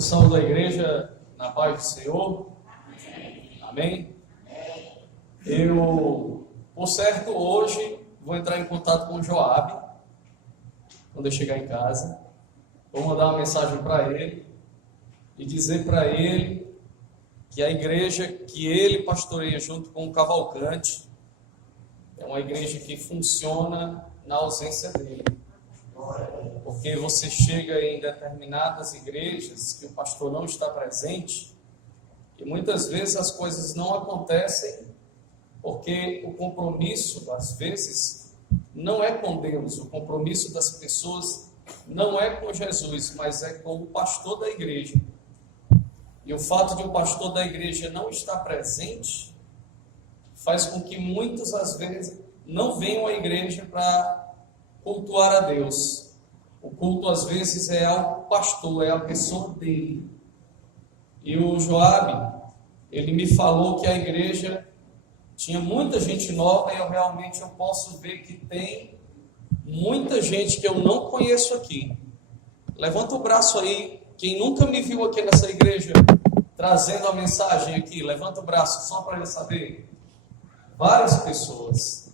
Saúde da igreja, na paz do Senhor. Amém? Eu, por certo, hoje vou entrar em contato com o Joabe, quando eu chegar em casa. Vou mandar uma mensagem para ele e dizer para ele que a igreja que ele pastoreia junto com o Cavalcante é uma igreja que funciona na ausência dele. Porque você chega em determinadas igrejas que o pastor não está presente e muitas vezes as coisas não acontecem porque o compromisso, às vezes, não é com Deus, o compromisso das pessoas não é com Jesus, mas é com o pastor da igreja. E o fato de o pastor da igreja não estar presente faz com que muitos, às vezes, não venham à igreja para cultuar a Deus. O culto, às vezes, é ao pastor, é a pessoa dele. E o Joabe, ele me falou que a igreja tinha muita gente nova e eu posso ver que tem muita gente que eu não conheço aqui. Levanta o braço aí, quem nunca me viu aqui nessa igreja trazendo a mensagem aqui, levanta o braço só para ele saber. Várias pessoas.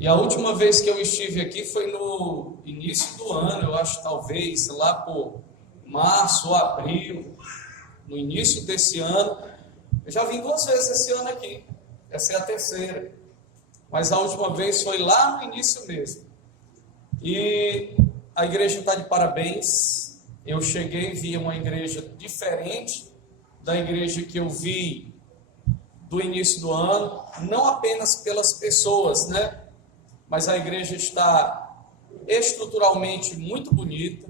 E a última vez que eu estive aqui foi no início do ano, eu acho, talvez, lá por março ou abril, no início desse ano. Eu já vim 2 vezes esse ano aqui, essa é a terceira. Mas a última vez foi lá no início mesmo. E a igreja está de parabéns. Eu cheguei e vi uma igreja diferente da igreja que eu vi do início do ano, não apenas pelas pessoas, né? Mas a igreja está estruturalmente muito bonita.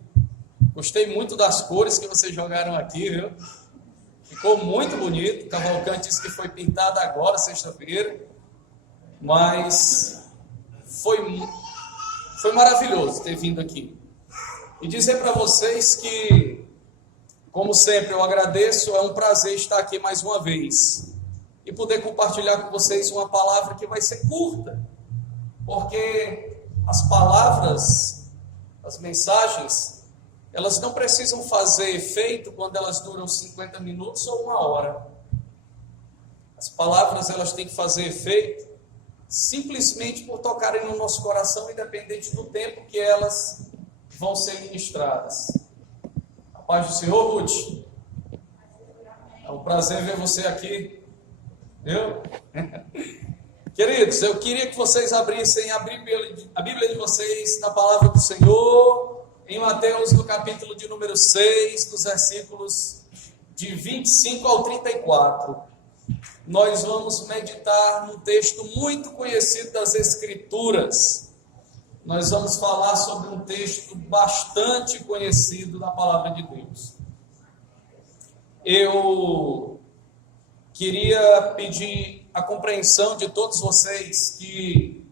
Gostei muito das cores que vocês jogaram aqui, viu? Ficou muito bonito. O Cavalcante disse que foi pintado agora, sexta-feira. Mas foi maravilhoso ter vindo aqui. E dizer para vocês que, como sempre, eu agradeço. É um prazer estar aqui mais uma vez e poder compartilhar com vocês uma palavra que vai ser curta. Porque as palavras, as mensagens, elas não precisam fazer efeito quando elas duram 50 minutos ou 1 hora. As palavras, elas têm que fazer efeito simplesmente por tocarem no nosso coração, independente do tempo que elas vão ser ministradas. A paz do Senhor, Ruth. É um prazer ver você aqui. Viu? Queridos, eu queria que vocês abrissem a Bíblia de vocês na palavra do Senhor, em Mateus, no capítulo de número 6, dos versículos de 25 ao 34. Nós vamos meditar num texto muito conhecido das Escrituras. Nós vamos falar sobre um texto bastante conhecido da palavra de Deus. Eu queria pedir a compreensão de todos vocês que,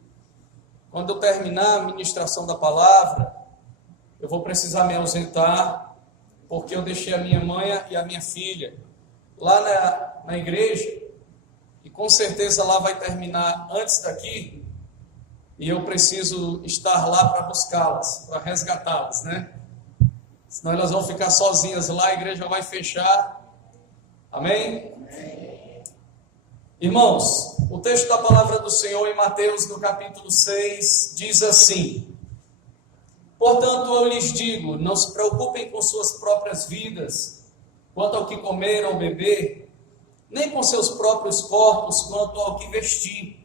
quando eu terminar a ministração da palavra, eu vou precisar me ausentar, porque eu deixei a minha mãe e a minha filha lá na igreja, e com certeza lá vai terminar antes daqui, e eu preciso estar lá para buscá-las, para resgatá-las, né? Senão elas vão ficar sozinhas lá, a igreja vai fechar. Amém? Irmãos, o texto da palavra do Senhor em Mateus, no capítulo 6, diz assim: portanto, eu lhes digo, não se preocupem com suas próprias vidas, quanto ao que comer ou beber, nem com seus próprios corpos, quanto ao que vestir.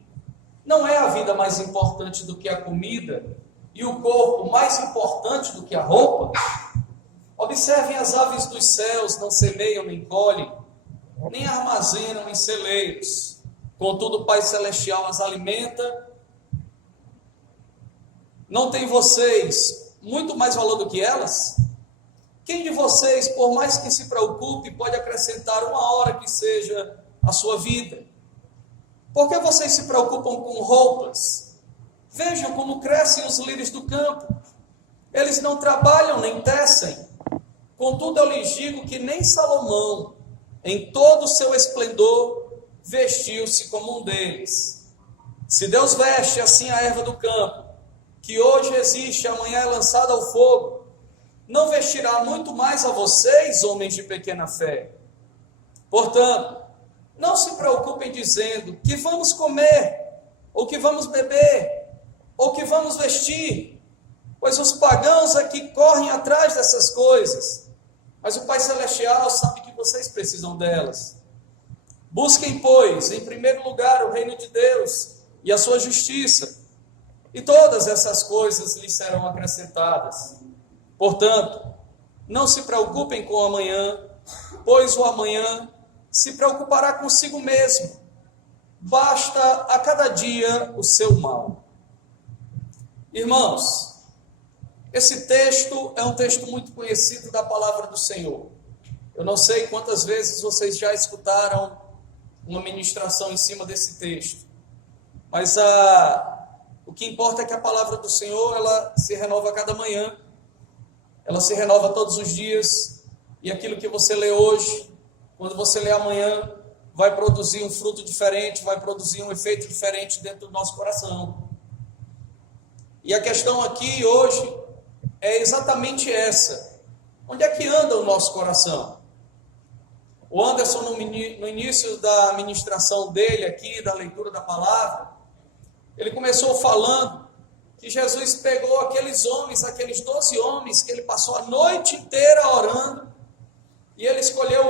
Não é a vida mais importante do que a comida, e o corpo mais importante do que a roupa? Observem as aves dos céus, não semeiam nem colhem, nem armazenam em celeiros, contudo o Pai Celestial as alimenta. Não tem vocês muito mais valor do que elas? Quem de vocês, por mais que se preocupe, pode acrescentar 1 hora que seja a sua vida? Por que vocês se preocupam com roupas? Vejam como crescem os lírios do campo. Eles não trabalham nem tecem. Contudo eu lhes digo que nem Salomão, em todo o seu esplendor, vestiu-se como um deles. Se Deus veste assim a erva do campo, que hoje existe, amanhã é lançada ao fogo, não vestirá muito mais a vocês, homens de pequena fé? Portanto, não se preocupem dizendo que vamos comer, ou que vamos beber, ou que vamos vestir, pois os pagãos aqui correm atrás dessas coisas, mas o Pai Celestial sabe que vocês precisam delas. Busquem, pois, em primeiro lugar o reino de Deus e a sua justiça, e todas essas coisas lhes serão acrescentadas. Portanto, não se preocupem com o amanhã, pois o amanhã se preocupará consigo mesmo. Basta a cada dia o seu mal. Irmãos, esse texto é um texto muito conhecido da palavra do Senhor. Eu não sei quantas vezes vocês já escutaram uma ministração em cima desse texto, mas o que importa é que a palavra do Senhor, ela se renova a cada manhã, ela se renova todos os dias, e aquilo que você lê hoje, quando você lê amanhã, vai produzir um fruto diferente, vai produzir um efeito diferente dentro do nosso coração. E a questão aqui hoje é exatamente essa: onde é que anda o nosso coração? O Anderson, no início da ministração dele aqui, da leitura da palavra, ele começou falando que Jesus pegou aqueles homens, aqueles 12 homens, que ele passou a noite inteira orando, e ele escolheu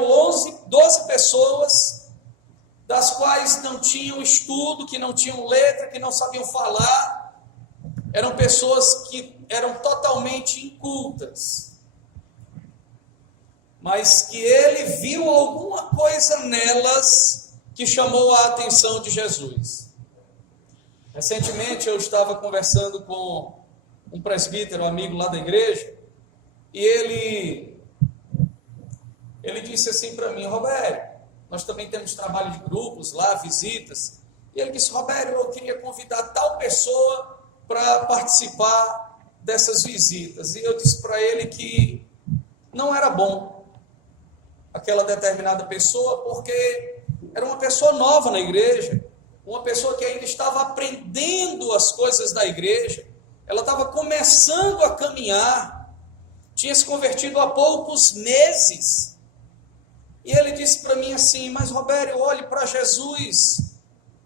12 pessoas, das quais não tinham estudo, que não tinham letra, que não sabiam falar, eram pessoas que eram totalmente incultas, mas que ele viu alguma coisa nelas que chamou a atenção de Jesus. Recentemente eu estava conversando com um presbítero, um amigo lá da igreja, e ele disse assim para mim: Roberto, nós também temos trabalho de grupos lá, visitas, e ele disse: Roberto, eu queria convidar tal pessoa para participar dessas visitas, e eu disse para ele que não era bom aquela determinada pessoa, porque era uma pessoa nova na igreja, uma pessoa que ainda estava aprendendo as coisas da igreja, ela estava começando a caminhar, tinha se convertido há poucos meses, e ele disse para mim assim: mas Roberto, olhe para Jesus,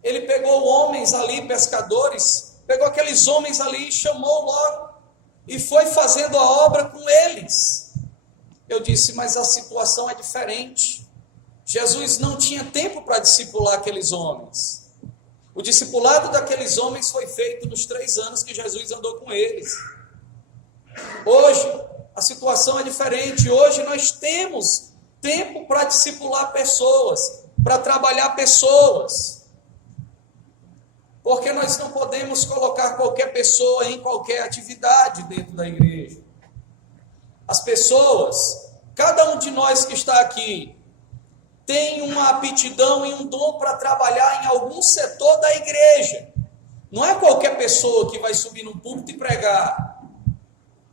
ele pegou homens ali, pescadores, pegou aqueles homens ali, chamou logo, e foi fazendo a obra com eles. Eu disse: mas a situação é diferente. Jesus não tinha tempo para discipular aqueles homens. O discipulado daqueles homens foi feito nos 3 anos que Jesus andou com eles. Hoje, a situação é diferente. Hoje nós temos tempo para discipular pessoas, para trabalhar pessoas. Porque nós não podemos colocar qualquer pessoa em qualquer atividade dentro da igreja. As pessoas, cada um de nós que está aqui, tem uma aptidão e um dom para trabalhar em algum setor da igreja. Não é qualquer pessoa que vai subir num púlpito e pregar.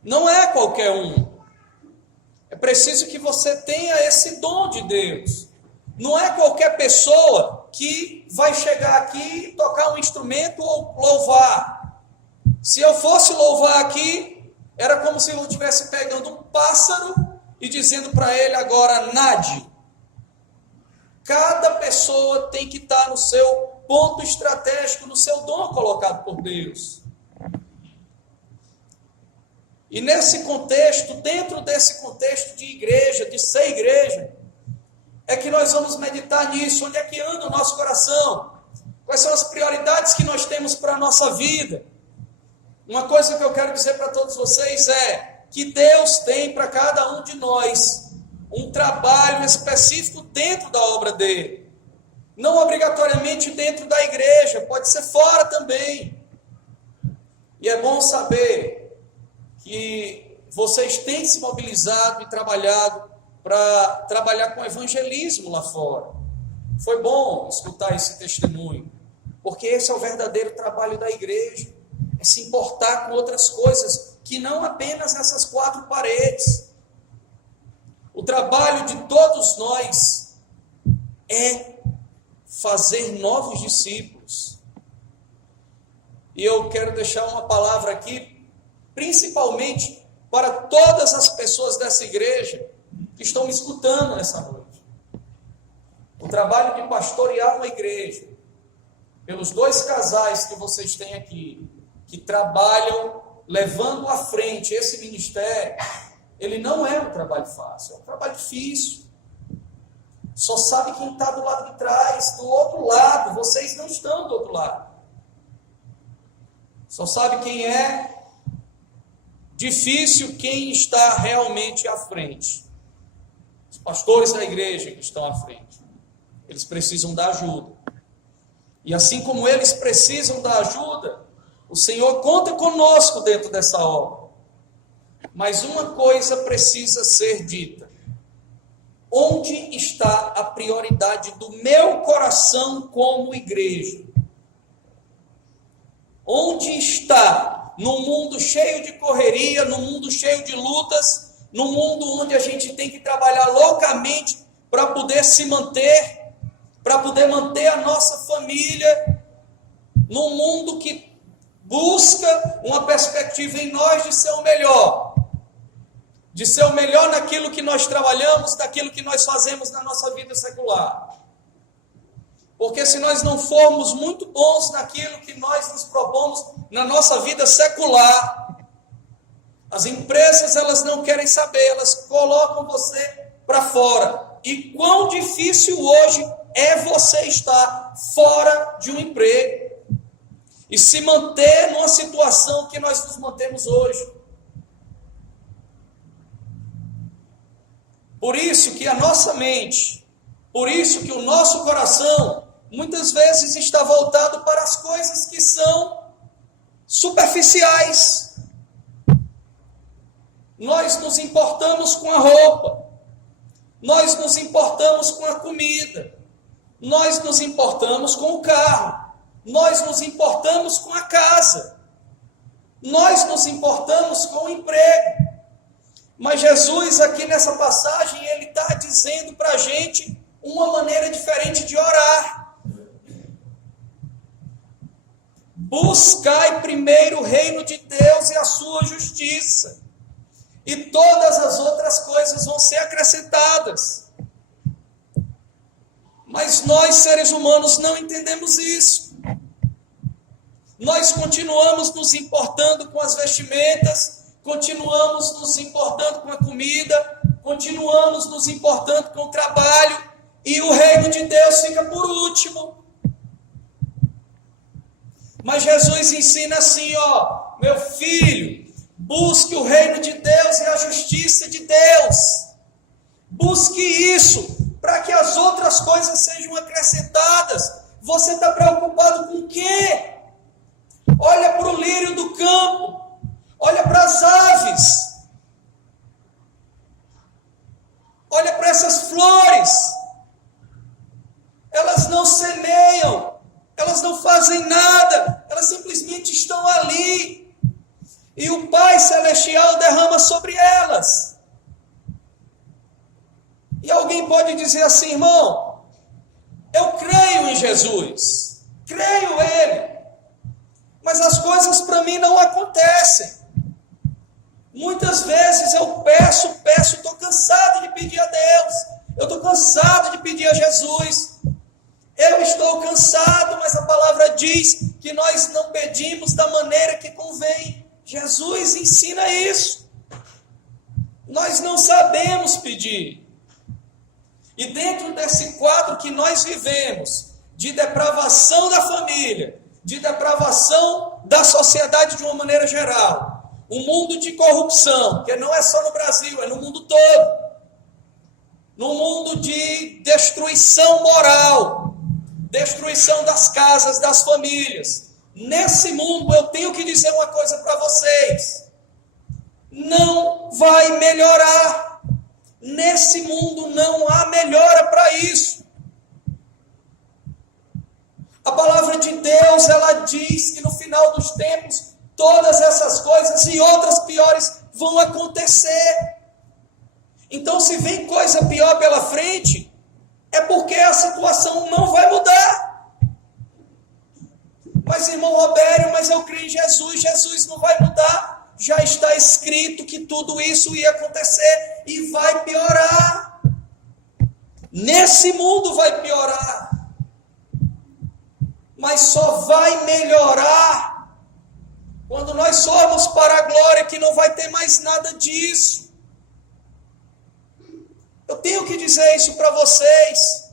Não é qualquer um. É preciso que você tenha esse dom de Deus. Não é qualquer pessoa que vai chegar aqui e tocar um instrumento ou louvar. Se eu fosse louvar aqui, era como se eu estivesse pegando um pássaro e dizendo para ele agora: nade. Cada pessoa tem que estar no seu ponto estratégico, no seu dom colocado por Deus. E nesse contexto, dentro desse contexto de igreja, de ser igreja, é que nós vamos meditar nisso. Onde é que anda o nosso coração? Quais são as prioridades que nós temos para a nossa vida? Uma coisa que eu quero dizer para todos vocês é que Deus tem para cada um de nós um trabalho específico dentro da obra dele. Não obrigatoriamente dentro da igreja, pode ser fora também. E é bom saber que vocês têm se mobilizado e trabalhado para trabalhar com evangelismo lá fora. Foi bom escutar esse testemunho, porque esse é o verdadeiro trabalho da igreja. É se importar com outras coisas, que não apenas essas 4 paredes. O trabalho de todos nós é fazer novos discípulos. E eu quero deixar uma palavra aqui, principalmente para todas as pessoas dessa igreja que estão me escutando nessa noite. O trabalho de pastorear uma igreja, pelos 2 casais que vocês têm aqui, que trabalham levando à frente esse ministério, ele não é um trabalho fácil, é um trabalho difícil. Só sabe quem está do lado de trás, do outro lado. Vocês não estão do outro lado. Só sabe quem é difícil, quem está realmente à frente. Os pastores da igreja que estão à frente, eles precisam da ajuda. E assim como eles precisam da ajuda, o Senhor conta conosco dentro dessa obra. Mas uma coisa precisa ser dita: onde está a prioridade do meu coração como igreja? Onde está, no mundo cheio de correria, no mundo cheio de lutas, no mundo onde a gente tem que trabalhar loucamente para poder se manter, para poder manter a nossa família, num mundo que busca uma perspectiva em nós de ser o melhor, de ser o melhor naquilo que nós trabalhamos, naquilo que nós fazemos na nossa vida secular. Porque se nós não formos muito bons naquilo que nós nos propomos na nossa vida secular, as empresas, elas não querem saber, elas colocam você para fora. E quão difícil hoje é você estar fora de um emprego e se manter numa situação que nós nos mantemos hoje. Por isso que a nossa mente, por isso que o nosso coração, muitas vezes está voltado para as coisas que são superficiais. Nós nos importamos com a roupa, nós nos importamos com a comida, nós nos importamos com o carro, nós nos importamos com a casa, nós nos importamos com o emprego. Mas Jesus aqui nessa passagem, ele está dizendo para a gente uma maneira diferente de orar. Buscai primeiro o reino de Deus e a sua justiça, e todas as outras coisas vão ser acrescentadas. Mas nós, seres humanos, não entendemos isso. Nós continuamos nos importando com as vestimentas, continuamos nos importando com a comida, continuamos nos importando com o trabalho, e o reino de Deus fica por último. Mas Jesus ensina assim, ó: meu filho, busque o reino de Deus e a justiça de Deus. Busque isso, para que as outras coisas sejam acrescentadas. Você está preocupado com o quê? Olha para o lírio do campo. Olha para as aves, olha para essas flores, elas não semeiam, elas não fazem nada, elas simplesmente estão ali, e o Pai Celestial derrama sobre elas. E alguém pode dizer assim: irmão, eu creio em Jesus, creio Ele, mas as coisas para mim não acontecem. Muitas vezes eu peço, estou cansado de pedir a Deus, eu estou cansado de pedir a Jesus, eu estou cansado, mas a palavra diz que nós não pedimos da maneira que convém. Jesus ensina isso. Nós não sabemos pedir. E dentro desse quadro que nós vivemos, de depravação da família, de depravação da sociedade de uma maneira geral, um mundo de corrupção, que não é só no Brasil, é no mundo todo. No mundo de destruição moral, destruição das casas, das famílias. Nesse mundo, eu tenho que dizer uma coisa para vocês: não vai melhorar. Nesse mundo não há melhora para isso. A palavra de Deus, ela diz que no final dos tempos, todas essas coisas e outras piores vão acontecer. Então, se vem coisa pior pela frente, é porque a situação não vai mudar. Mas, irmão Robério, mas eu creio em Jesus, Jesus não vai mudar. já está escrito que tudo isso ia acontecer e vai piorar. Nesse mundo vai piorar. Mas só vai melhorar quando nós formos para a glória, que não vai ter mais nada disso. Eu tenho que dizer isso para vocês.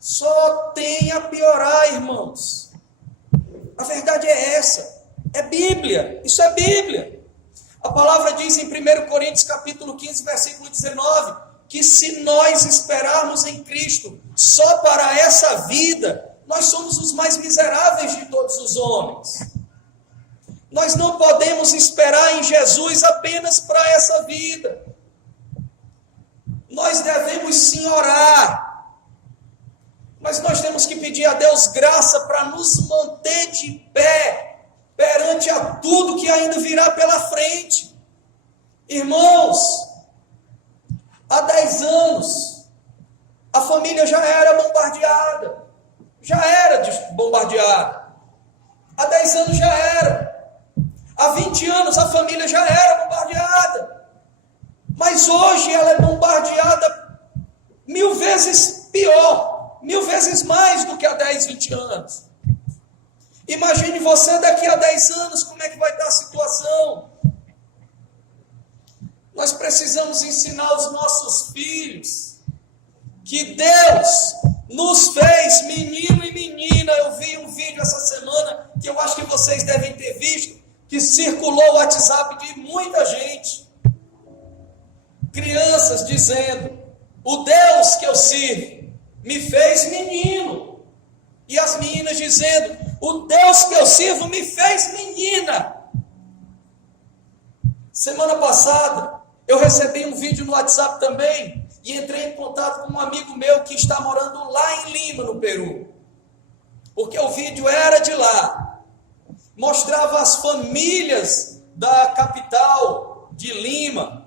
Só tem a piorar, irmãos. A verdade é essa. É Bíblia. Isso é Bíblia. A palavra diz em 1 Coríntios capítulo 15, versículo 19, que se nós esperarmos em Cristo só para essa vida, nós somos os mais miseráveis de todos os homens. Nós não podemos esperar em Jesus apenas para essa vida. Nós devemos sim orar, mas nós temos que pedir a Deus graça para nos manter de pé perante a tudo que ainda virá pela frente. Irmãos, há 10 anos, a família já era bombardeada. Já era bombardeada. Há 10 anos já era. Há 20 anos a família já era bombardeada. Mas hoje ela é bombardeada 1000 vezes pior, 1000 vezes mais do que há 10, 20 anos. Imagine você daqui a 10 anos, como é que vai estar a situação? Nós precisamos ensinar os nossos filhos que Deus nos fez menino e menina. Eu vi um vídeo essa semana, que eu acho que vocês devem ter visto, que circulou o WhatsApp de muita gente. Crianças dizendo: o Deus que eu sirvo me fez menino. E as meninas dizendo: o Deus que eu sirvo me fez menina. Semana passada, eu recebi um vídeo no WhatsApp também, e entrei em contato com um amigo meu que está morando lá em Lima, no Peru. Porque o vídeo era de lá. Mostrava as famílias da capital de Lima,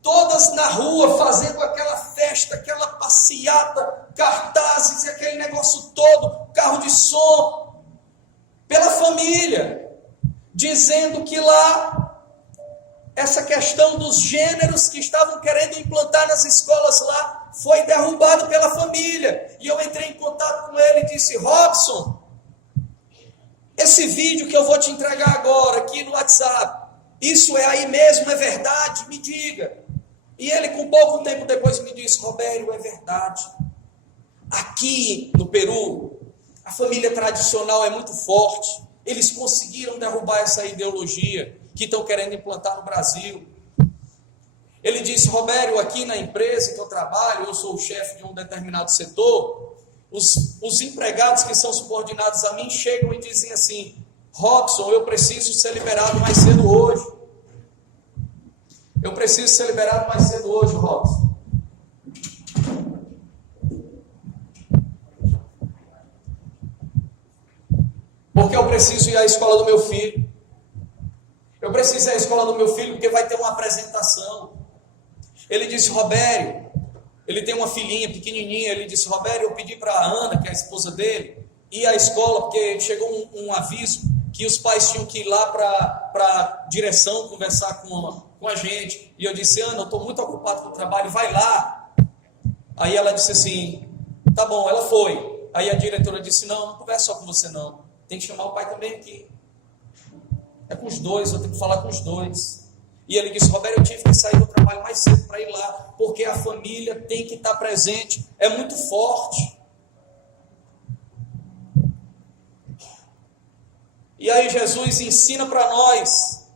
todas na rua, fazendo aquela festa, aquela passeata, cartazes e aquele negócio todo, carro de som, pela família, dizendo que lá, essa questão dos gêneros que estavam querendo implantar nas escolas lá, foi derrubado pela família. E eu entrei em contato com ele e disse: Robson, esse vídeo que eu vou te entregar agora aqui no WhatsApp, isso é aí mesmo, é verdade? Me diga. E ele, com pouco tempo depois, me disse: Robério, é verdade. Aqui no Peru, a família tradicional é muito forte. Eles conseguiram derrubar essa ideologia que estão querendo implantar no Brasil. Ele disse: Robério, aqui na empresa que eu trabalho, eu sou o chefe de um determinado setor, os empregados que são subordinados a mim chegam e dizem assim: Robson, eu preciso ser liberado mais cedo hoje. Eu preciso ser liberado mais cedo hoje, Robson. Porque eu preciso ir à escola do meu filho. Eu preciso ir à escola do meu filho porque vai ter uma apresentação. Ele disse: Robério, ele tem uma filhinha pequenininha. Ele disse: Robério, eu pedi para a Ana, que é a esposa dele, ir à escola porque chegou um aviso que os pais tinham que ir lá para a direção conversar com a gente. E eu disse: Ana, eu estou muito ocupado com o trabalho, vai lá. Aí ela disse assim: tá bom. Ela foi. Aí a diretora disse: não conversa só com você não, tem que chamar o pai também aqui. É com os dois, eu tenho que falar com os dois. E ele disse: Roberto, eu tive que sair do trabalho mais cedo para ir lá, porque a família tem que estar presente, é muito forte. E aí Jesus ensina para nós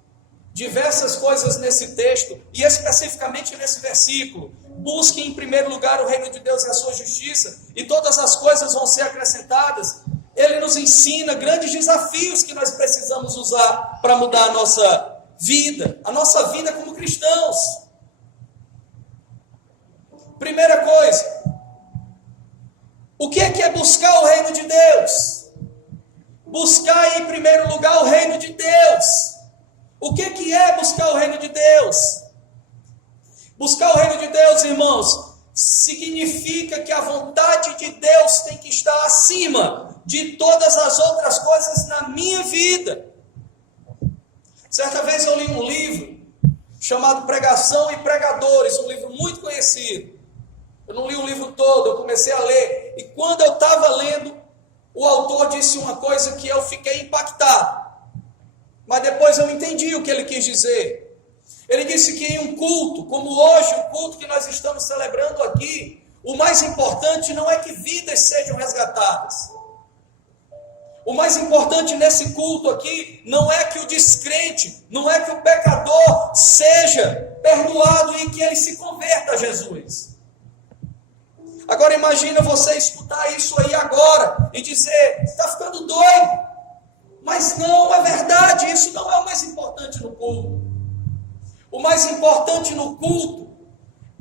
diversas coisas nesse texto, e especificamente nesse versículo: busque em primeiro lugar o reino de Deus e a sua justiça, e todas as coisas vão ser acrescentadas. Ele nos ensina grandes desafios que nós precisamos usar para mudar a nossa vida como cristãos. Primeira coisa, o que é buscar o reino de Deus? Buscar em primeiro lugar o reino de Deus. O que é buscar o reino de Deus? Buscar o reino de Deus, irmãos, significa que a vontade de Deus tem que estar acima de todas as outras coisas na minha vida. Certa vez eu li um livro chamado Pregação e Pregadores, um livro muito conhecido. Eu não li o livro todo, eu comecei a ler. E quando eu estava lendo, o autor disse uma coisa que eu fiquei impactado. Mas depois eu entendi o que ele quis dizer. Ele disse que em um culto, como hoje, o culto que nós estamos celebrando aqui, o mais importante não é que vidas sejam resgatadas. O mais importante nesse culto aqui não é que o descrente, não é que o pecador seja perdoado e que ele se converta a Jesus. Agora imagina você escutar isso aí agora e dizer, está ficando doido. Mas não, é verdade, isso não é o mais importante no culto. O mais importante no culto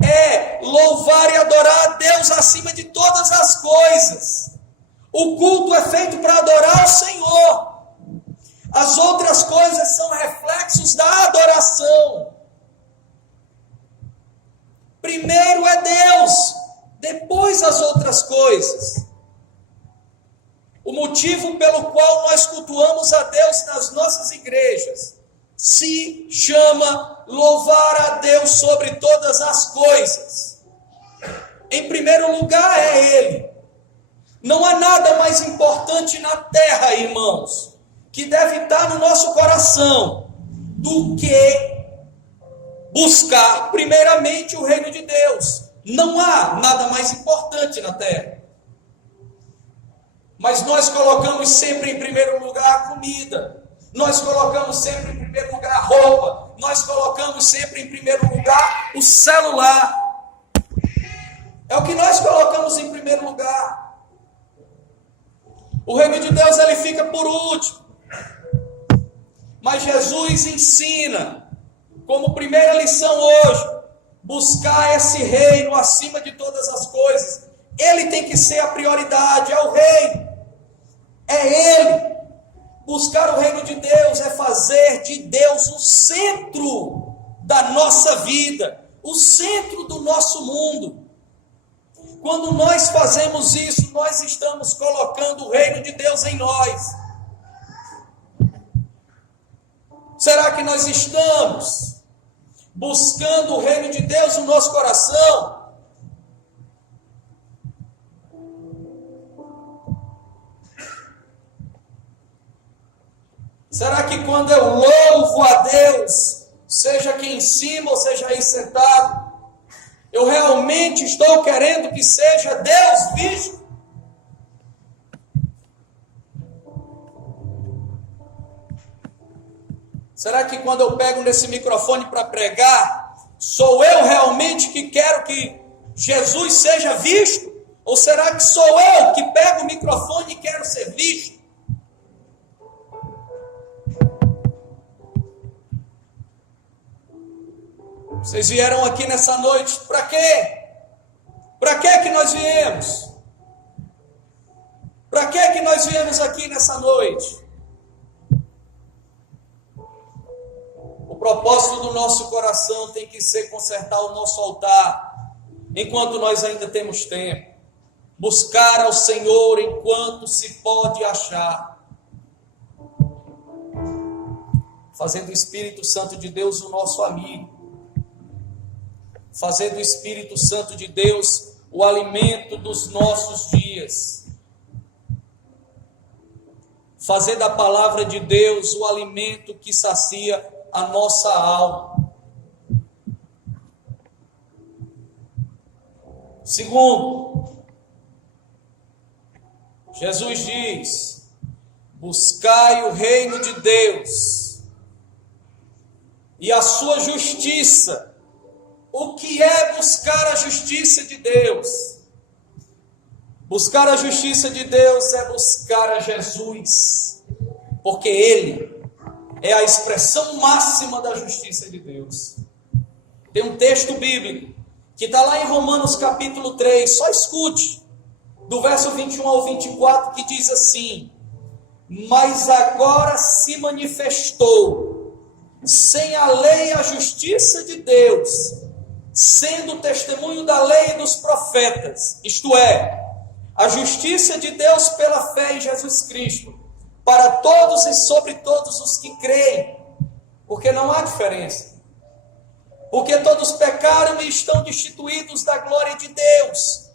é louvar e adorar a Deus acima de todas as coisas. O culto é feito para adorar o Senhor. As outras coisas são reflexos da adoração. Primeiro é Deus, depois as outras coisas. O motivo pelo qual nós cultuamos a Deus nas nossas igrejas se chama louvar a Deus sobre todas as coisas. Em primeiro lugar é Ele. Não há nada mais importante na terra, irmãos, que deve estar no nosso coração, do que buscar primeiramente o reino de Deus. Não há nada mais importante na terra. Mas nós colocamos sempre em primeiro lugar a comida. Nós colocamos sempre em primeiro lugar a roupa. Nós colocamos sempre em primeiro lugar o celular. É o que nós colocamos em primeiro lugar. O reino de Deus ele fica por último. Mas Jesus ensina, como primeira lição hoje, buscar esse reino acima de todas as coisas. Ele tem que ser a prioridade, é o reino. É Ele. Buscar o reino de Deus é fazer de Deus o centro da nossa vida, o centro do nosso mundo. Quando nós fazemos isso, nós estamos colocando o reino de Deus em nós. Será que nós estamos buscando o reino de Deus no nosso coração? Será que quando eu louvo a Deus, seja aqui em cima ou seja aí sentado, eu realmente estou querendo que seja Deus visto? Será que quando eu pego nesse microfone para pregar, sou eu realmente que quero que Jesus seja visto? Ou será que sou eu que pego o microfone e quero ser visto? Vocês vieram aqui nessa noite para quê? Para que nós viemos? Para que nós viemos aqui nessa noite? O propósito do nosso coração tem que ser consertar o nosso altar, enquanto nós ainda temos tempo. Buscar ao Senhor enquanto se pode achar. Fazendo o Espírito Santo de Deus o nosso amigo. Fazer do Espírito Santo de Deus o alimento dos nossos dias. Fazer da palavra de Deus o alimento que sacia a nossa alma. Segundo, Jesus diz: buscai o reino de Deus e a sua justiça. O que é buscar a justiça de Deus? Buscar a justiça de Deus é buscar a Jesus, porque Ele é a expressão máxima da justiça de Deus. Tem um texto bíblico que está lá em Romanos capítulo 3, só escute, do verso 21 ao 24, que diz assim: mas agora se manifestou, sem a lei, a justiça de Deus, sendo o testemunho da lei e dos profetas, isto é, a justiça de Deus pela fé em Jesus Cristo, para todos e sobre todos os que creem, Porque não há diferença. Porque todos pecaram e estão destituídos da glória de Deus,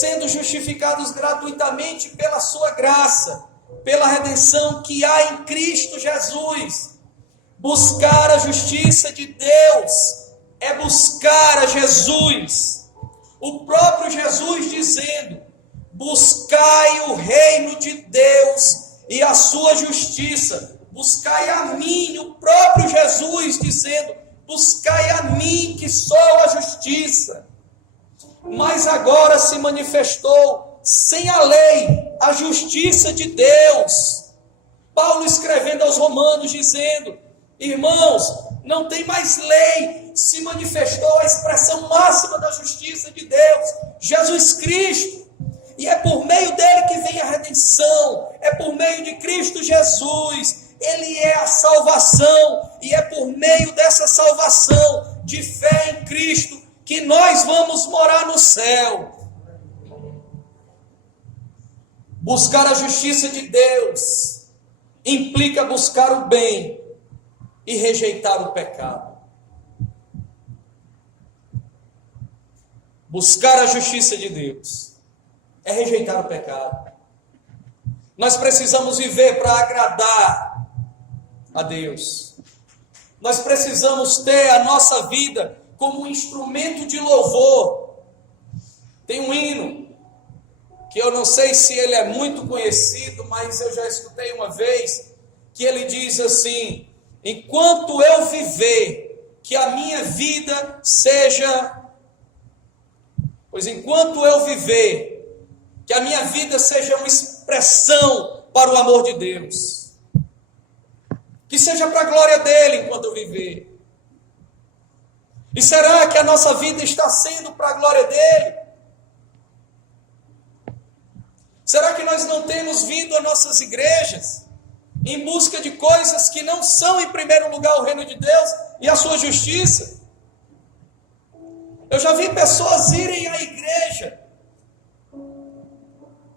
sendo justificados gratuitamente pela sua graça, pela redenção que há em Cristo Jesus. Buscar a justiça de Deus é buscar a Jesus. O próprio Jesus dizendo: buscai o reino de Deus e a sua justiça. Buscai a mim, o próprio Jesus dizendo: buscai a mim, que sou a justiça. Mas agora se manifestou sem a lei a justiça de Deus. Paulo escrevendo aos Romanos dizendo: irmãos, não tem mais lei, se manifestou a expressão máxima da justiça de Deus, Jesus Cristo. E é por meio dele que vem a redenção, é por meio de Cristo Jesus. Ele é a salvação, e é por meio dessa salvação, de fé em Cristo, que nós vamos morar no céu. Buscar a justiça de Deus implica buscar o bem e rejeitar o pecado. Buscar a justiça de Deus é rejeitar o pecado. Nós precisamos viver para agradar a Deus. Nós precisamos ter a nossa vida como um instrumento de louvor. Tem um hino que eu não sei se ele é muito conhecido, mas eu já escutei uma vez, que ele diz assim: enquanto eu viver, que a minha vida seja... Pois enquanto eu viver, que a minha vida seja uma expressão para o amor de Deus. Que seja para a glória dele enquanto eu viver. E será que a nossa vida está sendo para a glória dele? Será que nós não temos vindo a nossas igrejas em busca de coisas que não são, em primeiro lugar, o reino de Deus e a sua justiça? Eu já vi pessoas irem à igreja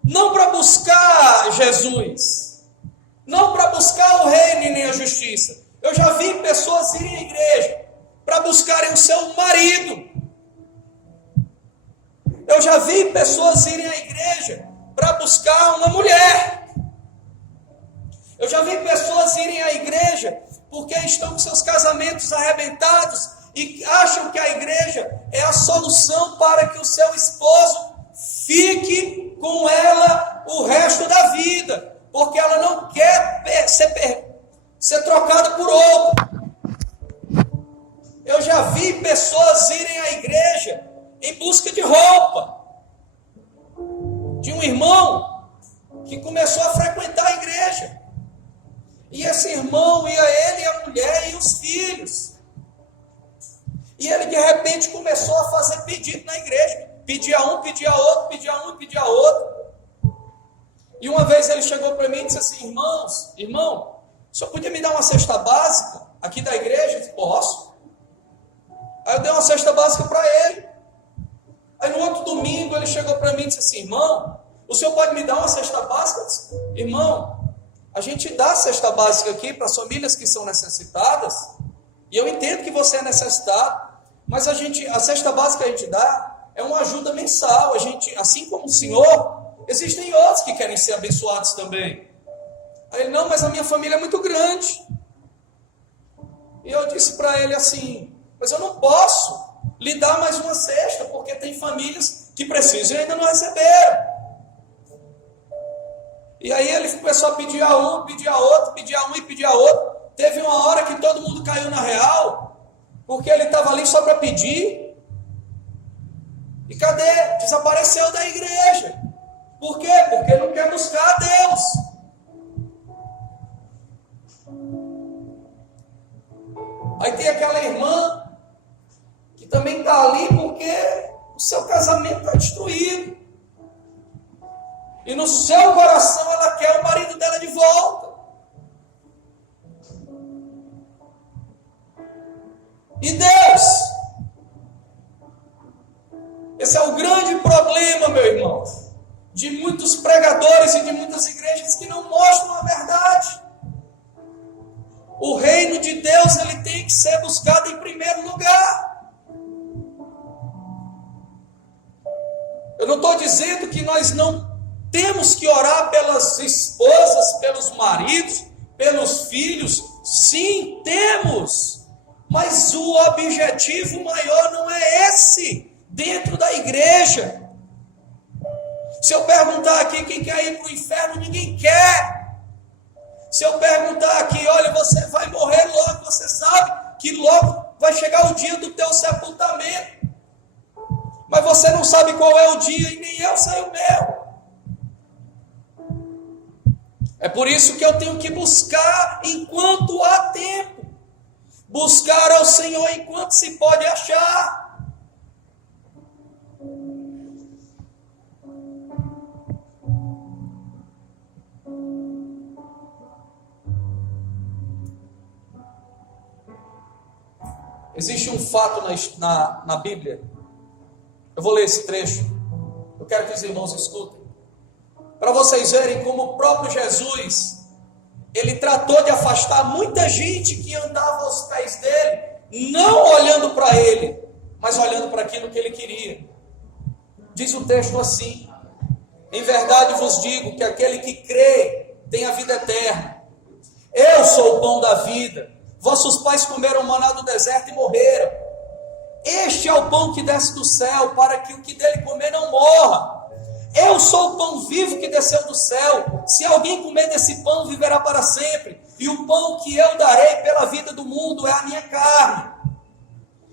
não para buscar Jesus, não para buscar o reino e nem a justiça. Eu já vi pessoas irem à igreja para buscarem o seu marido. Eu já vi pessoas irem à igreja para buscar uma mulher. Eu já vi pessoas irem à igreja porque estão com seus casamentos arrebentados e acham que a igreja é a solução para que o seu esposo fique com ela o resto da vida, porque ela não quer ser trocada por outro. Eu já vi pessoas irem à igreja em busca de roupa. De um irmão que começou a frequentar a igreja. E esse irmão ia ele, a mulher e os filhos. E ele de repente começou a fazer pedido na igreja. Pedia um, pedia outro, pedia um e pedia outro. E uma vez ele chegou para mim e disse assim: irmão, o senhor podia me dar uma cesta básica aqui da igreja? Eu disse: posso. Aí eu dei uma cesta básica para ele. Aí no outro domingo ele chegou para mim e disse assim: irmão, o senhor pode me dar uma cesta básica? Eu disse: irmão, a gente dá cesta básica aqui para as famílias que são necessitadas, e eu entendo que você é necessitado, mas a cesta básica que a gente dá é uma ajuda mensal. A gente, assim como o senhor, existem outros que querem ser abençoados também. Aí ele: não, mas a minha família é muito grande. E eu disse para ele assim: mas eu não posso lhe dar mais uma cesta, porque tem famílias que precisam e ainda não receberam. E aí ele começou a pedir a um, pedir a outro, pedir a um e pedir a outro. Teve uma hora que todo mundo caiu na real, porque ele estava ali só para pedir. E cadê? Desapareceu da igreja. Por quê? Porque não quer buscar a Deus. Aí tem aquela irmã que também está ali porque o seu casamento está destruído. E no seu coração ela quer o marido dela de volta. E Deus? Esse é o grande problema, meu irmão, de muitos pregadores e de muitas igrejas que não mostram a verdade. O reino de Deus, ele tem que ser buscado em primeiro lugar. Eu não estou dizendo que nós não temos que orar pelas esposas, pelos maridos, pelos filhos. Sim, temos. Mas o objetivo maior não é esse, dentro da igreja. Se eu perguntar aqui quem quer ir para o inferno, ninguém quer. Se eu perguntar aqui, olha, você vai morrer logo, você sabe que logo vai chegar o dia do teu sepultamento. Mas você não sabe qual é o dia e nem eu sei o meu. É por isso que eu tenho que buscar enquanto há tempo. Buscar ao Senhor enquanto se pode achar. Existe um fato na Bíblia. Eu vou ler esse trecho. Eu quero que os irmãos escutem. Para vocês verem como o próprio Jesus, ele tratou de afastar muita gente que andava aos pés dele, não olhando para ele, mas olhando para aquilo que ele queria. Diz o texto assim: em verdade vos digo que aquele que crê tem a vida eterna. Eu sou o pão da vida. Vossos pais comeram maná do deserto e morreram. Este é o pão que desce do céu, para que o que dele comer não morra. Eu sou o pão vivo que desceu do céu. Se alguém comer desse pão, viverá para sempre. E o pão que eu darei pela vida do mundo é a minha carne.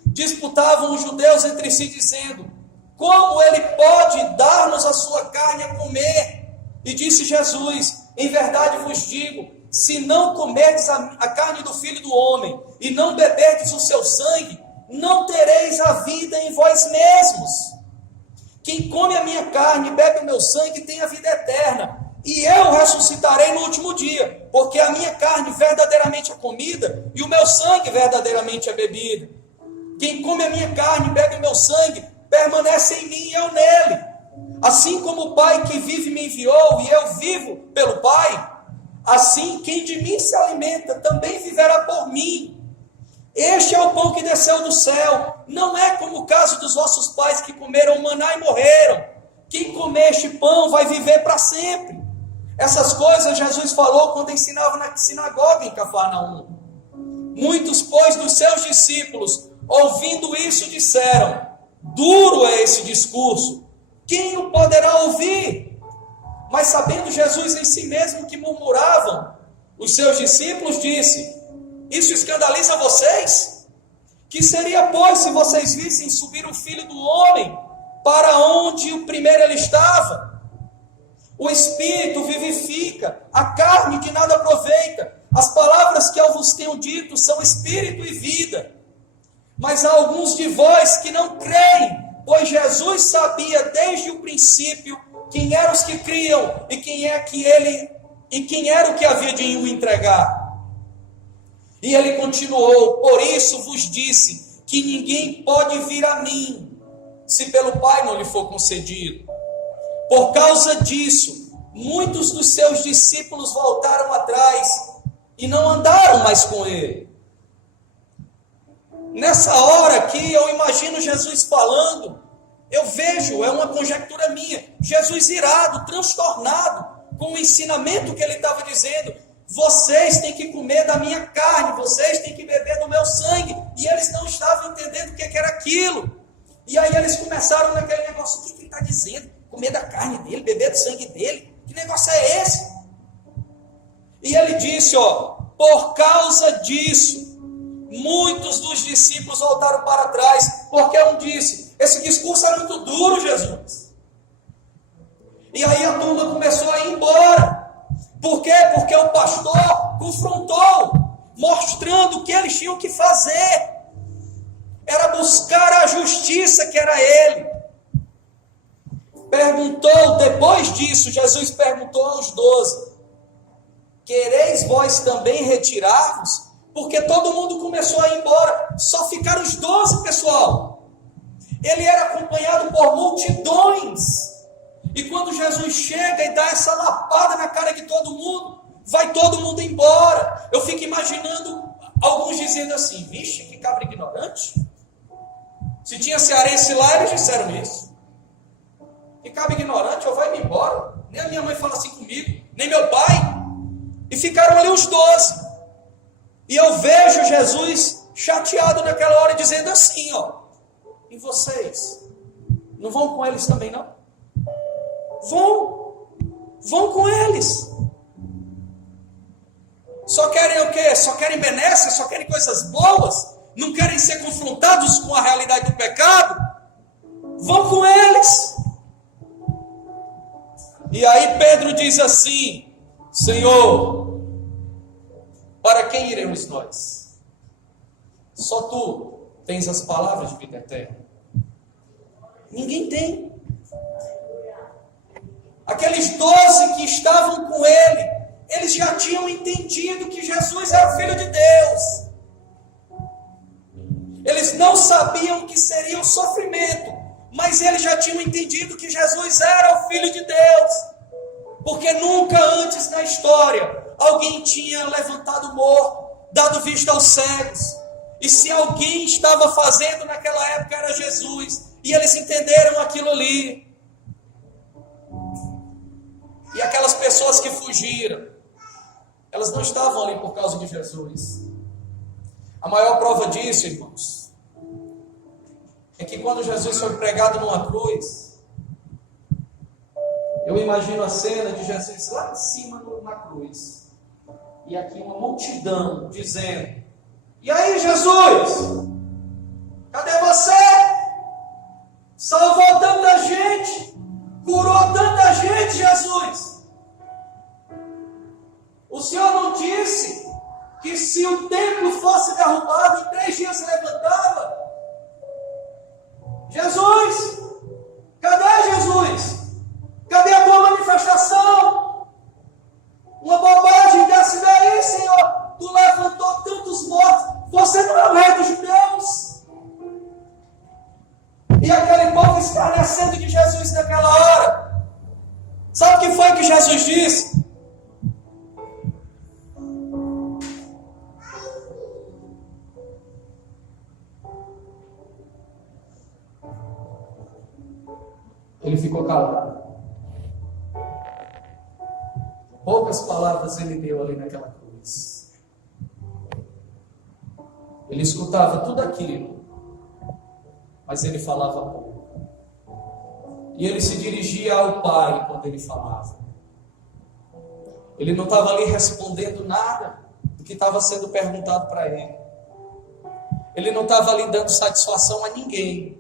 Disputavam os judeus entre si, dizendo: como ele pode dar-nos a sua carne a comer? E disse Jesus: em verdade vos digo, se não comerdes a carne do Filho do Homem, e não beberdes o seu sangue, não tereis a vida em vós mesmos. Quem come a minha carne e bebe o meu sangue tem a vida eterna, e eu ressuscitarei no último dia, porque a minha carne verdadeiramente é comida, e o meu sangue verdadeiramente é bebida. Quem come a minha carne e bebe o meu sangue, permanece em mim e eu nele. Assim como o Pai que vive me enviou, e eu vivo pelo Pai, assim quem de mim se alimenta também viverá por mim. Este é o pão que desceu do céu. Não é como o caso dos vossos pais que comeram maná e morreram. Quem comer este pão vai viver para sempre. Essas coisas Jesus falou quando ensinava na sinagoga em Cafarnaum. Muitos, pois, dos seus discípulos, ouvindo isso, disseram: duro é esse discurso, quem o poderá ouvir? Mas sabendo Jesus em si mesmo que murmuravam, os seus discípulos disse: isso escandaliza vocês? Que seria, pois, se vocês vissem subir o Filho do Homem para onde o primeiro ele estava? O Espírito vivifica, a carne de nada aproveita. As palavras que eu vos tenho dito são Espírito e vida. Mas há alguns de vós que não creem, pois Jesus sabia desde o princípio quem eram os que criam e quem era o que havia de o entregar. E ele continuou: por isso vos disse que ninguém pode vir a mim, se pelo Pai não lhe for concedido. Por causa disso, muitos dos seus discípulos voltaram atrás e não andaram mais com ele. Nessa hora aqui, eu imagino Jesus falando, eu vejo, é uma conjectura minha, Jesus irado, transtornado com o ensinamento que ele estava dizendo. Vocês têm que comer da minha carne, vocês têm que beber do meu sangue. E eles não estavam entendendo o que era aquilo. E aí eles começaram naquele negócio: o que ele está dizendo? Comer da carne dele, beber do sangue dele? Que negócio é esse? E ele disse, por causa disso, muitos dos discípulos voltaram para trás, porque um disse: esse discurso é muito duro, Jesus. E aí a turma começou a ir embora. Por quê? Porque o pastor confrontou, mostrando o que eles tinham que fazer. Era buscar a justiça que era ele. Depois disso, Jesus perguntou aos 12: quereis vós também retirar-vos? Porque todo mundo começou a ir embora, só ficaram os 12, pessoal. Ele era acompanhado por multidões. E quando Jesus chega e dá essa lapada na cara de todo mundo, vai todo mundo embora. Eu fico imaginando alguns dizendo assim, vixe, que cabra ignorante. Se tinha cearense lá, eles disseram isso. Que cabra ignorante, eu vou me embora. Nem a minha mãe fala assim comigo, nem meu pai. E ficaram ali os 12. E eu vejo Jesus chateado naquela hora, dizendo assim, ó, e vocês, não vão com eles também não? Vão com eles. Só querem o quê? Só querem benécia? Só querem coisas boas? Não querem ser confrontados com a realidade do pecado? Vão com eles. E aí Pedro diz assim, Senhor, para quem iremos nós? Só tu tens as palavras de vida eterna. Ninguém tem. Aqueles 12 que estavam com ele, eles já tinham entendido que Jesus era o Filho de Deus. Eles não sabiam que seria o sofrimento, mas eles já tinham entendido que Jesus era o Filho de Deus. Porque nunca antes na história alguém tinha levantado morto, dado vista aos cegos. E se alguém estava fazendo naquela época era Jesus. E eles entenderam aquilo ali. E aquelas pessoas que fugiram, elas não estavam ali por causa de Jesus. A maior prova disso, irmãos, é que quando Jesus foi pregado numa cruz, eu imagino a cena de Jesus lá em cima na cruz, e aqui uma multidão dizendo, e aí Jesus, cadê você? Salvou tanta gente, curou tanta gente, Jesus. O Senhor não disse que se o templo fosse derrubado, em 3 dias se levantava? Jesus, cadê Jesus? Cadê a tua manifestação? Uma bobagem desse daí, Senhor. Tu levantou tantos mortos. Você não é o rei dos judeus? E aquele povo escarnecendo de Jesus naquela hora. Sabe o que foi que Jesus disse? Ele ficou calado. Poucas palavras ele deu ali naquela cruz. Ele escutava tudo aquilo, mas ele falava pouco. E ele se dirigia ao Pai quando ele falava. Ele não estava ali respondendo nada do que estava sendo perguntado para ele. Ele não estava ali dando satisfação a ninguém.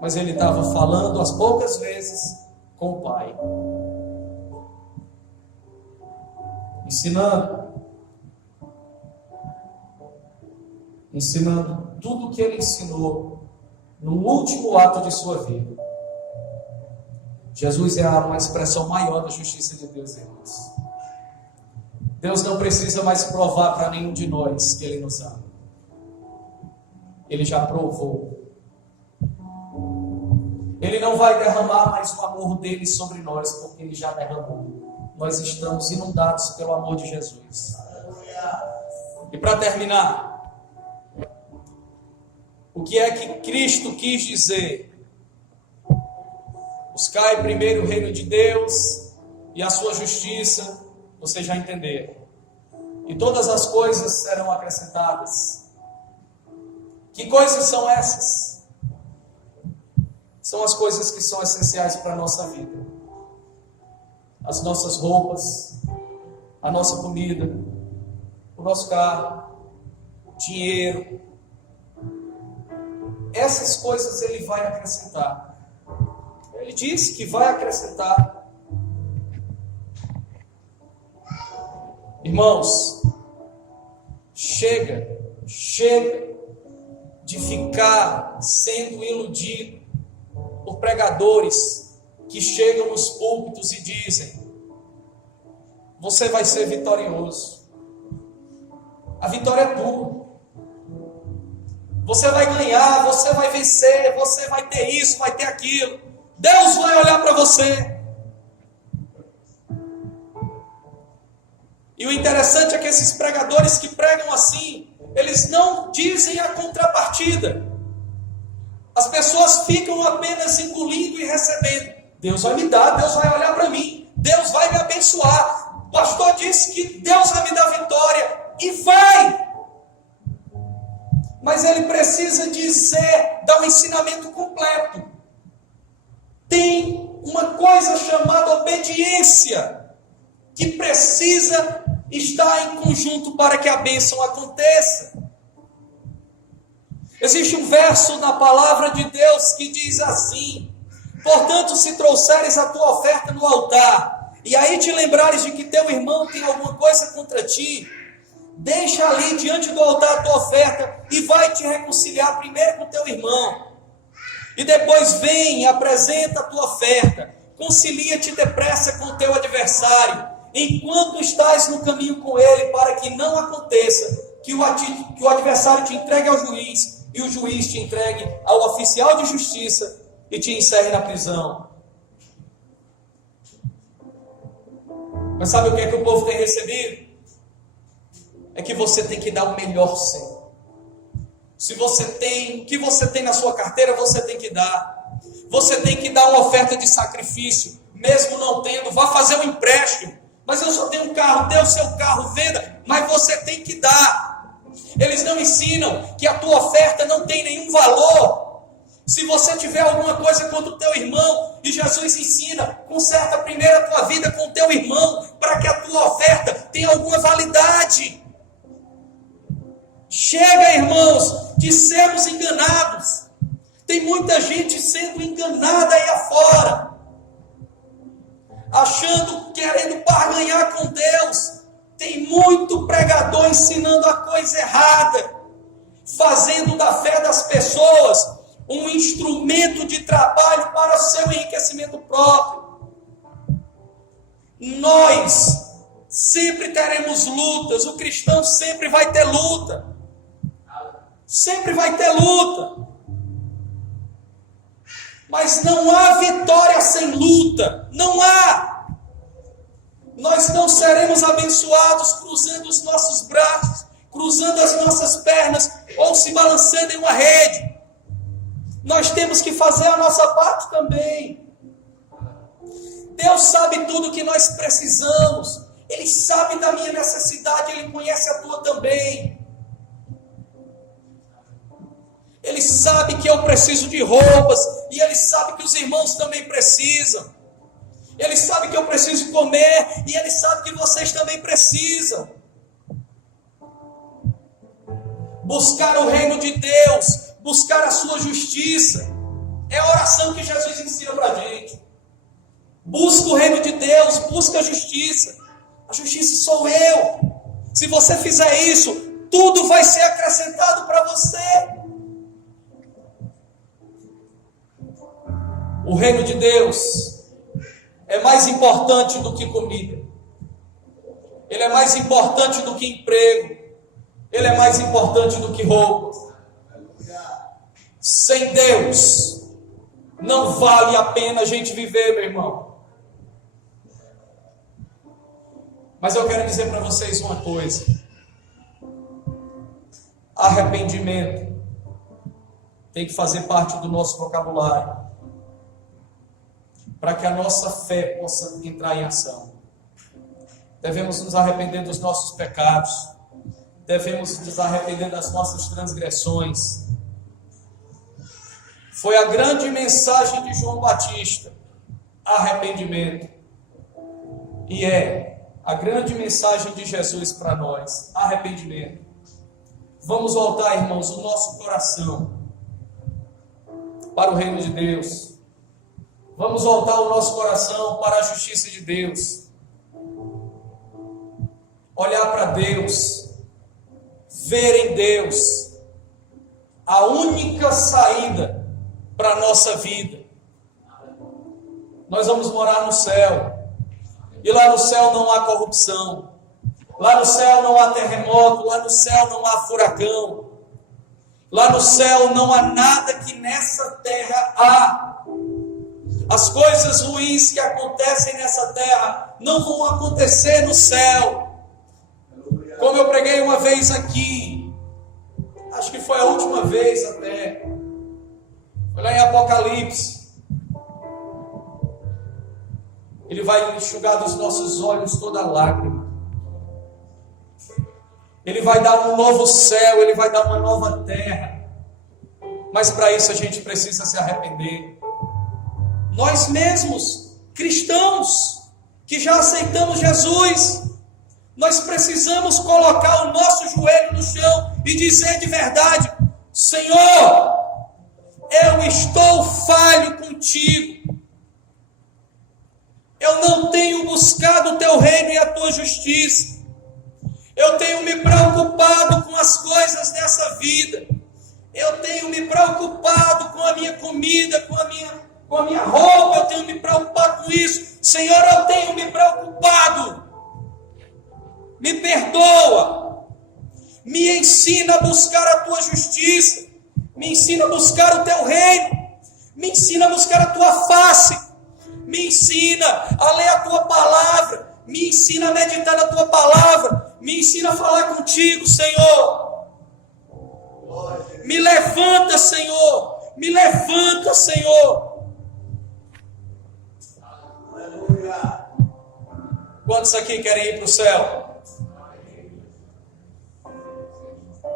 Mas ele estava falando as poucas vezes com o Pai. Ensinando tudo o que ele ensinou no último ato de sua vida. Jesus é uma expressão maior da justiça de Deus, irmãos. Deus não precisa mais provar para nenhum de nós que Ele nos ama. Ele já provou. Ele não vai derramar mais o amor dele sobre nós, porque Ele já derramou. Nós estamos inundados pelo amor de Jesus. E para terminar, o que é que Cristo quis dizer? Buscai primeiro o reino de Deus e a sua justiça, vocês já entenderam. E todas as coisas serão acrescentadas. Que coisas são essas? São as coisas que são essenciais para a nossa vida. As nossas roupas, a nossa comida, o nosso carro, dinheiro. Essas coisas Ele vai acrescentar. Ele disse que vai acrescentar. Irmãos, chega de ficar sendo iludido por pregadores que chegam nos púlpitos e dizem: você vai ser vitorioso. A vitória é tua. Você vai ganhar, você vai vencer, você vai ter isso, vai ter aquilo. Deus vai olhar para você. E o interessante é que esses pregadores que pregam assim, eles não dizem a contrapartida. As pessoas ficam apenas engolindo e recebendo. Deus vai me dar, Deus vai olhar para mim, Deus vai me abençoar. O pastor disse que Deus vai me dar vitória, e vai. Mas ele precisa dizer, dar um ensinamento completo. Tem uma coisa chamada obediência, que precisa estar em conjunto para que a bênção aconteça. Existe um verso na palavra de Deus que diz assim: portanto, se trouxeres a tua oferta no altar, e aí te lembrares de que teu irmão tem alguma coisa contra ti, deixa ali diante do altar a tua oferta e vai te reconciliar primeiro com teu irmão. E depois vem e apresenta a tua oferta. Concilia-te depressa com o teu adversário, enquanto estás no caminho com ele, para que não aconteça que o adversário te entregue ao juiz, e o juiz te entregue ao oficial de justiça e te encerre na prisão. Mas sabe o que é que o povo tem recebido? É que você tem que dar o melhor sempre. Se você tem, o que você tem na sua carteira, você tem que dar. Você tem que dar uma oferta de sacrifício, mesmo não tendo. Vá fazer um empréstimo. Mas eu só tenho um carro, dê o seu carro, venda. Mas você tem que dar. Eles não ensinam que a tua oferta não tem nenhum valor. Se você tiver alguma coisa contra o teu irmão, e Jesus ensina, conserta primeiro a tua vida com o teu irmão, para que a tua oferta tenha alguma validade. Chega, irmãos, de sermos enganados. Tem muita gente sendo enganada aí afora, achando, querendo barganhar com Deus. Tem muito pregador ensinando a coisa errada, fazendo da fé das pessoas um instrumento de trabalho para o seu enriquecimento próprio. Nós sempre teremos lutas, o cristão sempre vai ter luta. Sempre vai ter luta. Mas não há vitória sem luta. Não há. Nós não seremos abençoados cruzando os nossos braços, cruzando as nossas pernas, ou se balançando em uma rede. Nós temos que fazer a nossa parte também. Deus sabe tudo o que nós precisamos. Ele sabe da minha necessidade, Ele conhece a tua também. Ele sabe que eu preciso de roupas, e Ele sabe que os irmãos também precisam. Ele sabe que eu preciso comer, e Ele sabe que vocês também precisam. Buscar o reino de Deus, buscar a sua justiça, é a oração que Jesus ensina para a gente. Busca o reino de Deus, busca a justiça. A justiça sou eu. Se você fizer isso, tudo vai ser acrescentado para você. O reino de Deus é mais importante do que comida. Ele é mais importante do que emprego. Ele é mais importante do que roupa. Sem Deus, não vale a pena a gente viver, meu irmão. Mas eu quero dizer para vocês uma coisa. Arrependimento tem que fazer parte do nosso vocabulário, para que a nossa fé possa entrar em ação. Devemos nos arrepender dos nossos pecados. Devemos nos arrepender das nossas transgressões. Foi a grande mensagem de João Batista, arrependimento. E é a grande mensagem de Jesus para nós, arrependimento. Vamos voltar, irmãos, o nosso coração para o reino de Deus. Vamos voltar o nosso coração para a justiça de Deus. Olhar para Deus, ver em Deus a única saída para a nossa vida. Nós vamos morar no céu, e lá no céu não há corrupção, lá no céu não há terremoto, lá no céu não há furacão, lá no céu não há nada que nessa terra há. As coisas ruins que acontecem nessa terra não vão acontecer no céu. Como eu preguei uma vez aqui, acho que foi a última vez até, foi lá em Apocalipse. Ele vai enxugar dos nossos olhos toda lágrima. Ele vai dar um novo céu, Ele vai dar uma nova terra. Mas para isso a gente precisa se arrepender. Nós mesmos, cristãos, que já aceitamos Jesus, nós precisamos colocar o nosso joelho no chão e dizer de verdade: Senhor, eu estou falho contigo. Eu não tenho buscado o teu reino e a tua justiça. Eu tenho me preocupado com as coisas dessa vida. Eu tenho me preocupado com a minha comida, com a minha roupa. Eu tenho me preocupado com isso. Senhor, eu tenho me preocupado. Me perdoa. Me ensina a buscar a tua justiça. Me ensina a buscar o teu reino. Me ensina a buscar a tua face. Me ensina a ler a tua palavra. Me ensina a meditar na tua palavra. Me ensina a falar contigo, Senhor. Me levanta, Senhor. Me levanta, Senhor. Quantos aqui querem ir para o céu?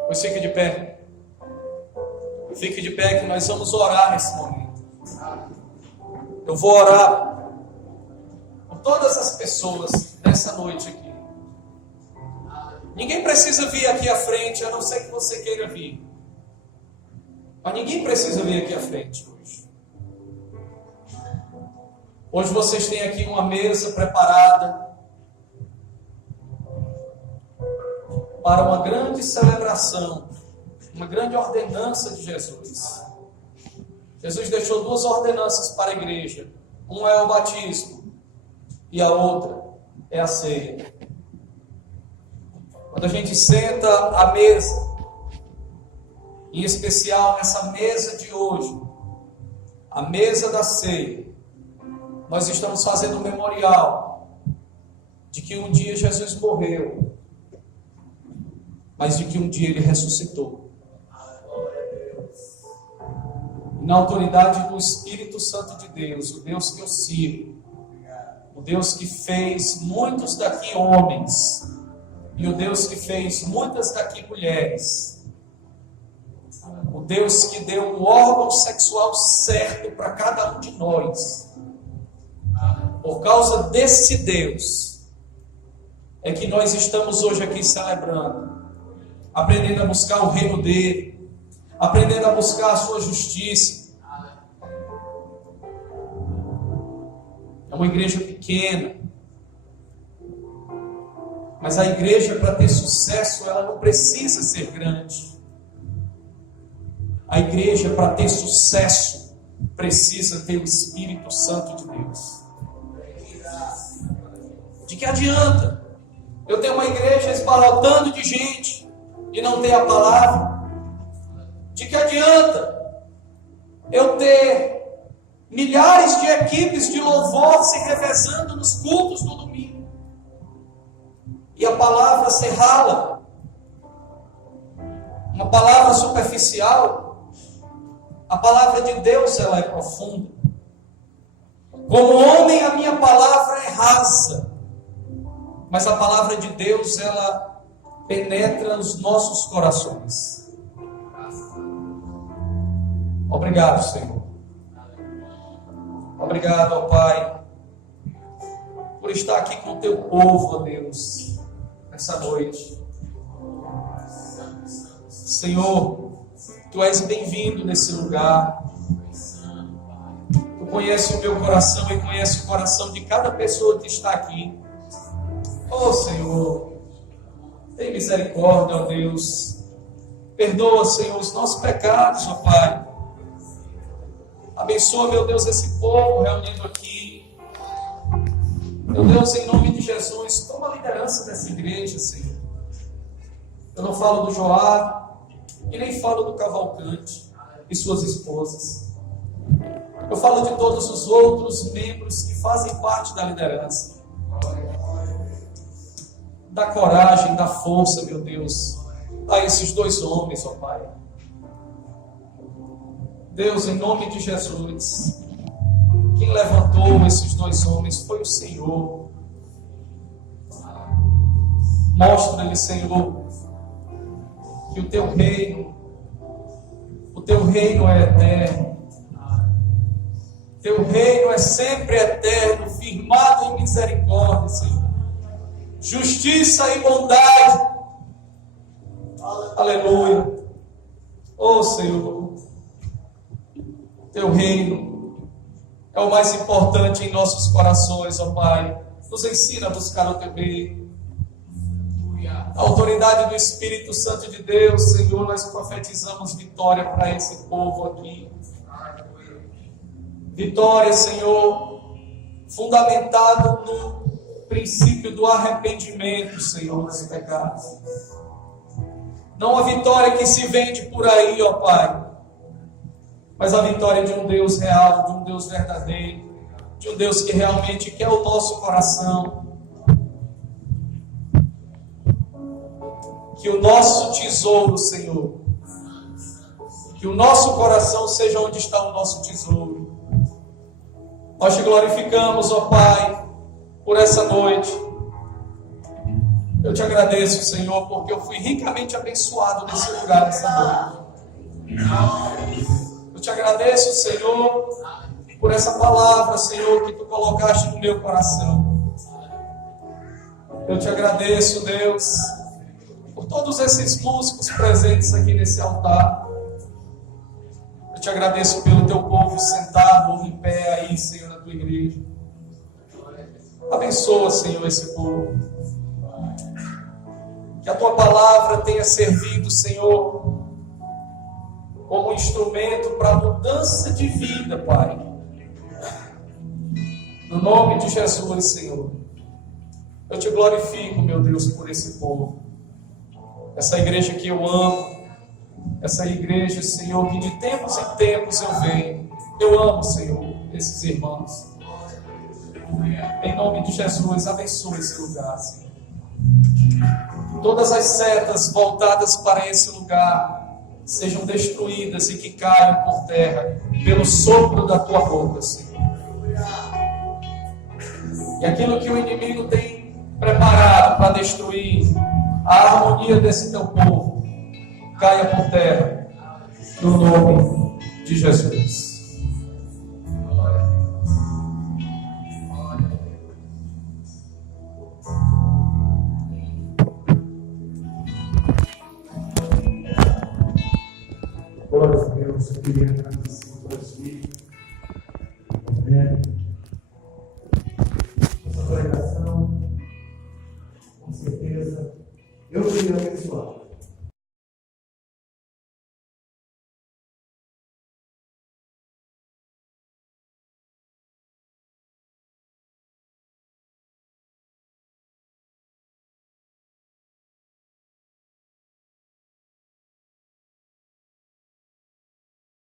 Pois fique de pé. Fique de pé que nós vamos orar nesse momento. Eu vou orar por todas as pessoas nessa noite aqui. Ninguém precisa vir aqui à frente, a não ser que você queira vir. Mas ninguém precisa vir aqui à frente hoje. Hoje vocês têm aqui uma mesa preparada para uma grande celebração, uma grande ordenança de Jesus. Jesus deixou duas ordenanças para a igreja. Uma é o batismo e a outra é a ceia. Quando a gente senta à mesa, em especial nessa mesa de hoje, a mesa da ceia, nós estamos fazendo um memorial de que um dia Jesus morreu, mas de que um dia Ele ressuscitou. E na autoridade do Espírito Santo de Deus, o Deus que eu sirvo, o Deus que fez muitos daqui homens, e o Deus que fez muitas daqui mulheres, o Deus que deu um órgão sexual certo para cada um de nós, por causa desse Deus, é que nós estamos hoje aqui celebrando, aprendendo a buscar o reino dele, aprendendo a buscar a sua justiça. É uma igreja pequena, mas a igreja, para ter sucesso, ela não precisa ser grande. A igreja, para ter sucesso, precisa ter o Espírito Santo de Deus. De que adianta eu ter uma igreja esbalotando de gente e não ter a palavra? De que adianta eu ter milhares de equipes de louvor se revezando nos cultos do domingo e a palavra ser rala, uma palavra superficial? A palavra de Deus, ela é profunda. Como homem, a minha palavra é rasa, mas a palavra de Deus, ela penetra nos nossos corações. Obrigado, Senhor. Obrigado, ó Pai, por estar aqui com o teu povo, ó Deus, nessa noite. Senhor, tu és bem-vindo nesse lugar. Tu conheces o meu coração e conheces o coração de cada pessoa que está aqui. Oh, Senhor, tem misericórdia, ó Deus. Perdoa, Senhor, os nossos pecados, ó Pai. Abençoa, meu Deus, esse povo reunido aqui. Meu Deus, em nome de Jesus, toma a liderança dessa igreja, Senhor. Eu não falo do Joab e nem falo do Cavalcante e suas esposas. Eu falo de todos os outros membros que fazem parte da liderança. dá coragem, dá força, meu Deus, a esses dois homens, ó Pai. Deus, em nome de Jesus, quem levantou esses dois homens foi o Senhor. Mostra-lhe, Senhor, que o teu reino é eterno. Teu reino é sempre eterno, firmado em misericórdia, Senhor. Justiça e bondade. Aleluia. Oh, Senhor, teu reino é o mais importante em nossos corações, ó Pai. Nos ensina a buscar o teu reino. A autoridade do Espírito Santo de Deus, Senhor, nós profetizamos vitória para esse povo aqui. Vitória, Senhor, fundamentado no princípio do arrependimento, Senhor, dos pecados. Não a vitória que se vende por aí, ó Pai, mas a vitória de um Deus real, de um Deus verdadeiro, de um Deus que realmente quer o nosso coração. Que o nosso tesouro, Senhor, que o nosso coração seja onde está o nosso tesouro. Nós te glorificamos, ó Pai, por essa noite. Eu te agradeço, Senhor, porque eu fui ricamente abençoado nesse lugar, nessa noite. Eu te agradeço, Senhor, por essa palavra, Senhor, que tu colocaste no meu coração. Eu te agradeço, Deus, por todos esses músicos presentes aqui nesse altar. Eu te agradeço pelo teu povo sentado ou em pé aí, Senhor, na tua igreja. Abençoa, Senhor, esse povo. Que a tua palavra tenha servido, Senhor, como um instrumento para a mudança de vida, Pai. No nome de Jesus, Senhor, eu te glorifico, meu Deus, por esse povo. Essa igreja que eu amo, essa igreja, Senhor, que de tempos em tempos eu venho. Eu amo, Senhor, esses irmãos. Em nome de Jesus, abençoe esse lugar, Senhor. Todas as setas voltadas para esse lugar sejam destruídas e que caiam por terra pelo sopro da tua boca, Senhor. E aquilo que o inimigo tem preparado para destruir a harmonia desse teu povo, caia por terra, no nome de Jesus. Glória a Deus, eu queria agradecer por ti, essa pregação, com certeza, eu fui abençoado.